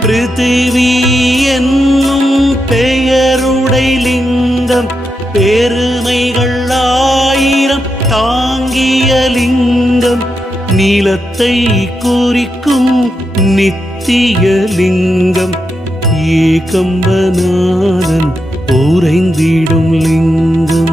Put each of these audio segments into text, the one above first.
பிருத்திவி என்னும் பெயருடை லிங்கம் பெருமைகள் 1000 தாங்கிய லிங்கம் நீலத்தை குறிக்கும் நித்திய லிங்கம் ஏகம்பநாதன் உறைந்திடும் லிங்கம்.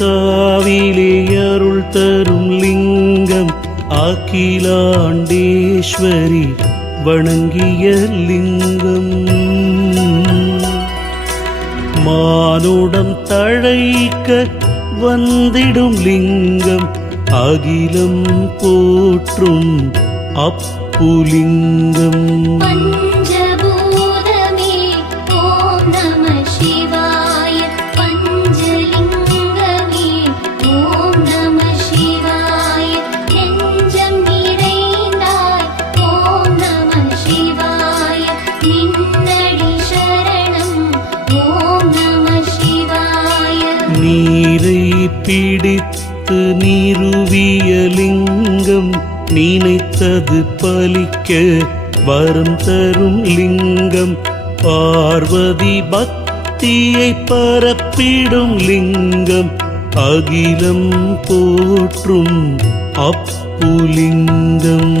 காவிலே அருள் தரும் லிங்கம் அகிலாண்டேஸ்வரி வணங்கிய லிங்கம். மானுடம் தழைக்க வந்திடும் லிங்கம் அகிலம் போற்றும் அப்புலிங்கம். நீரை பிடித்து நிறுவிய லிங்கம் நினைத்தது பலிக்க வரம் தரும் லிங்கம். பார்வதி பக்தியை பரப்பிடும் லிங்கம் அகிலம் போற்றும் அப்புலிங்கம்.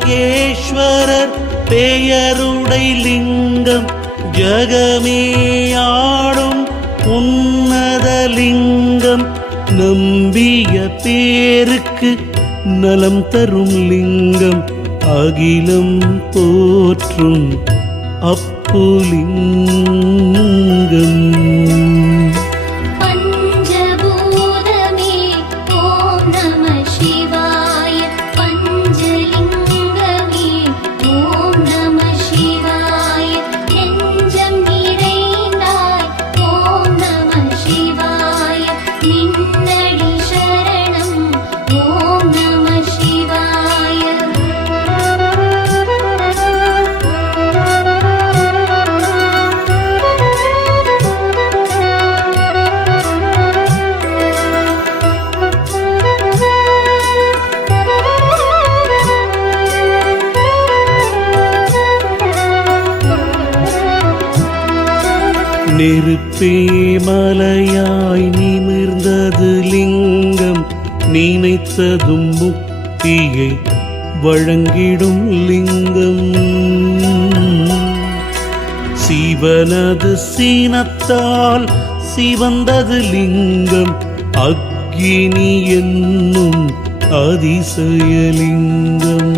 ஜம்புகேஸ்வரர் பெயருடை லிங்கம் ஜகமேயாடும் உன்னத லிங்கம் நம்பிய பேருக்கு நலம் தரும் லிங்கம் அகிலம் போற்றும் அப்புலிங்கம். நெருப்பே மலையாய் நிமிர்ந்தது லிங்கம் நினைத்ததும் முக்தியை வழங்கிடும் லிங்கம். சிவனது சீனத்தால் சிவந்தது லிங்கம் அக்கினி என்னும் அதிசயலிங்கம்.